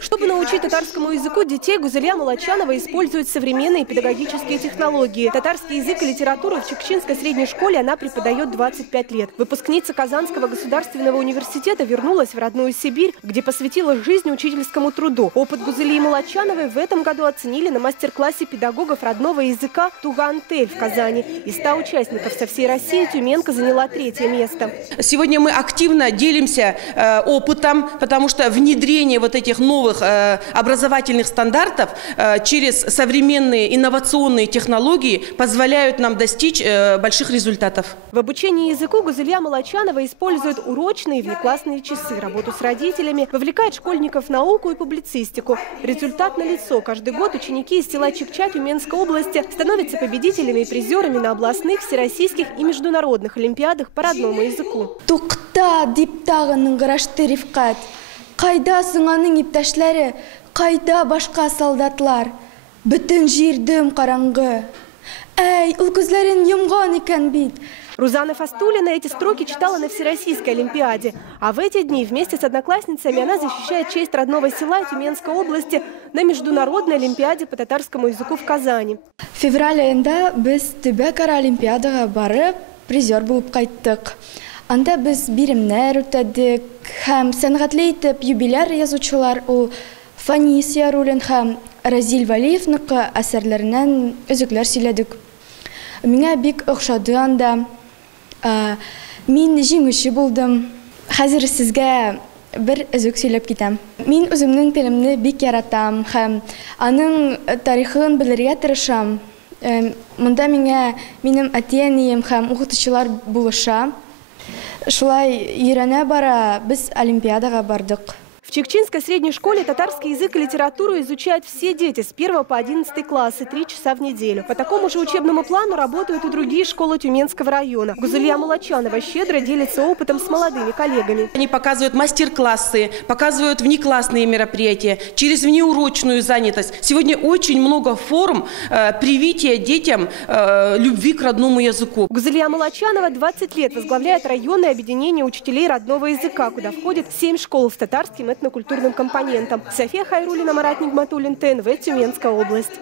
Чтобы научить татарскому языку детей, Гузалия Молочанова использует современные педагогические технологии. Татарский язык и литературу в Чикчинской средней школе она преподает 25 лет. Выпускница Казанского государственного университета вернулась в родную Сибирь, где посвятила жизнь учительскому труду. Опыт Гузалии Молочановой в этом году оценили на мастер-классе педагогов родного языка «Туган-Тель» в Казани. Из 100 участников со всей России тюменка заняла 3-е место. Сегодня мы активно делимся опытом, потому что внедрение вот этих новых образовательных стандартов через современные инновационные технологии позволяют нам достичь больших результатов. В обучении языку Гузалия Молочанова использует урочные и внеклассные часы, работу с родителями, вовлекает школьников в науку и публицистику. Результат налицо. Каждый год ученики из села Чикча Тюменской области становятся победителями и призерами на областных, всероссийских и международных олимпиадах по родному языку. Кайда сыңаның иптәшләре, кайда башка солдатлар, бүтән җир дөм караңгы. Эй, ул күзләрен йомган икән бит. Рузана Фастулина эти строки читала на Всероссийской олимпиаде. А в эти дни вместе с одноклассницами она защищает честь родного села Тюменской области на международной олимпиаде по татарскому языку в Казани. Февраль айында без Төбәкара олимпиадага барып, призер булып кайттык. Анда без биремнәр үтәдек, һәм сәнгатьле итеп юбиляр язучылар ул Фанис Яруллин һәм Разил Валиевныкы әсәрләреннән өзекләр сөйләдек. Миңа бик охшады анда. Мин җиңүче булдым. Хәзер сезгә бер өзек сөйләп китәм. Мин үземнең телемне бик яратам һәм аның тарихын белергә тырышам. Монда миңа минем әти-әнием һәм укытучылар булыша. Шулай йөрәнә бара, без олимпиадага бардык. В Чикчинской средней школе татарский язык и литературу изучают все дети с 1 по 11 классы 3 часа в неделю. По такому же учебному плану работают и другие школы Тюменского района. Гузалия Молочанова щедро делится опытом с молодыми коллегами. Они показывают мастер-классы, показывают внеклассные мероприятия, через внеурочную занятость. Сегодня очень много форм привития детям любви к родному языку. Гузалия Молочанова 20 лет возглавляет районное объединение учителей родного языка, куда входит 7 школ с татарским этнокультурным компонентом. София Хайруллина, Марат Нигматуллин, ТНВ, Тюменская область.